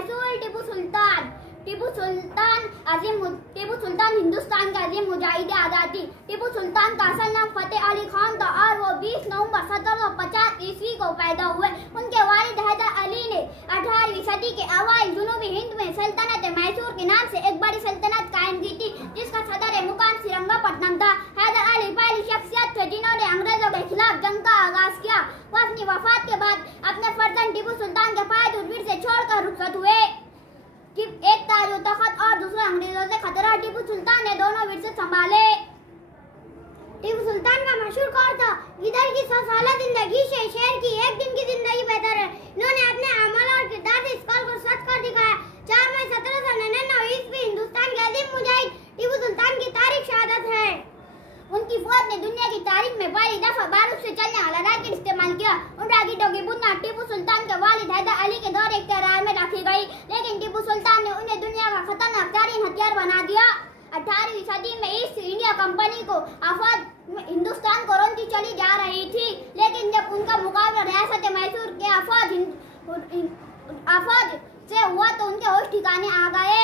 मैसूर टीपू सुल्तान हिंदुस्तान के अजीम मुजाहिद आज़ादी। टीपू सुल्तान का असल नाम फतेह अली खान था और वो 20 नवंबर 1750 ईस्वी को पैदा हुए। उनके वालिद हैदर अली ने 18वीं सदी के अवाइल जुनूबी हिंद में सल्तनत मैसूर के नाम से एक बड़ी सल्तनत कायम की थी, जिसका सदर मुकाम श्रीरंगपट्टनम था। हैदर अली पहली शख्सियत थे जिन्होंने अंग्रेजों के खिलाफ जंग का आगाज किया। वो अपनी वफात के बाद अपने फर्जंद टीपू सुल्तान के फायद उर्विर से छोड़कर रुखसत हुए। एक ताज तख्त और दूसरा अंग्रेजों से खतरा। टीपू सुल्तान ने दोनों विरसे संभाले। टीपू सुल्तान का मशहूर कौल था, इधर की 100 साल जिंदगी से शेर की एक दिन की जिंदगी बेहतर है। इन्होंने अपने अमल और किरदार से इस कौल को सच कर दिखाया। 4 मई 1799 ईस्वी हिंदुस्तान के अजीम मुजाहिद टीपू सुल्तान की तारीख शहादत है। उनकी फौज ने दुनिया की तारीख में पहली दफा बारूद से चलने वाला रॉकेट इस्तेमाल किया। उन रॉकेटों की बुनियाद टीपू सुल्तान के वालिद हैदर अली के दौर इख्तियार में रखी गई, लेकिन टीपू सुल्तान ने उन्हें दुनिया का खतरनाक तरीन हथियार बना दिया। 18वीं सदी में ईस्ट इंडिया कंपनी को अफवाज हिंदुस्तान को रोंती चली जा रही थी, लेकिन जब उनका मुकाबला रियासत मैसूर के अफवाज से हुआ तो उनके होश ठिकाने आ गए।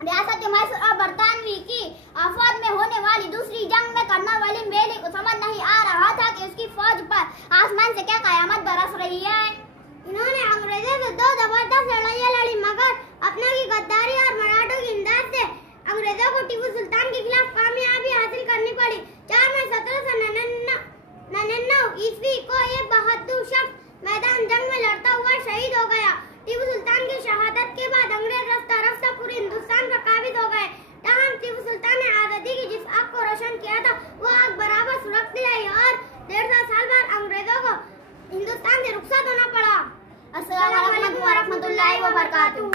रियासत मैसूर और बरतानवी की अफवाज में होने वाली दूसरी जंग में कर्नल वलीम बेली को समझ नहीं आ रहा था कि उसकी फौज पर आसमान से क्या कयामत बरस रही है। इन्होंने अंग्रेजों से 2 जबरदस्त लड़ाइयाँ लड़ी, मगर अपनों की गद्दारी और मराठों की इमदाद से अंग्रेजों को टीपू सुल्तान के खिलाफ कामयाबी हासिल करनी पड़ी। 4 मई 1799 ईस्वी को ये बहादुर शख्स मैदान जंग में लड़ता हुआ शहीद हो गया। टीपू सुल्तान की शहादत के बाद अंग्रेज रफ्ता रफ्ता पूरे हिंदुस्तान पर काबिज हो गए। ताहम टीपू सुल्तान ने आजादी की जिस आग को रोशन किया था, वो आग बराबर सुलगती रही और 150 साल बाद अंग्रेजों को हिंदुस्तान से रुखसत होना पड़ा। अस्सलाम वालेकुम व रहमतुल्लाहि व बरकातुहू।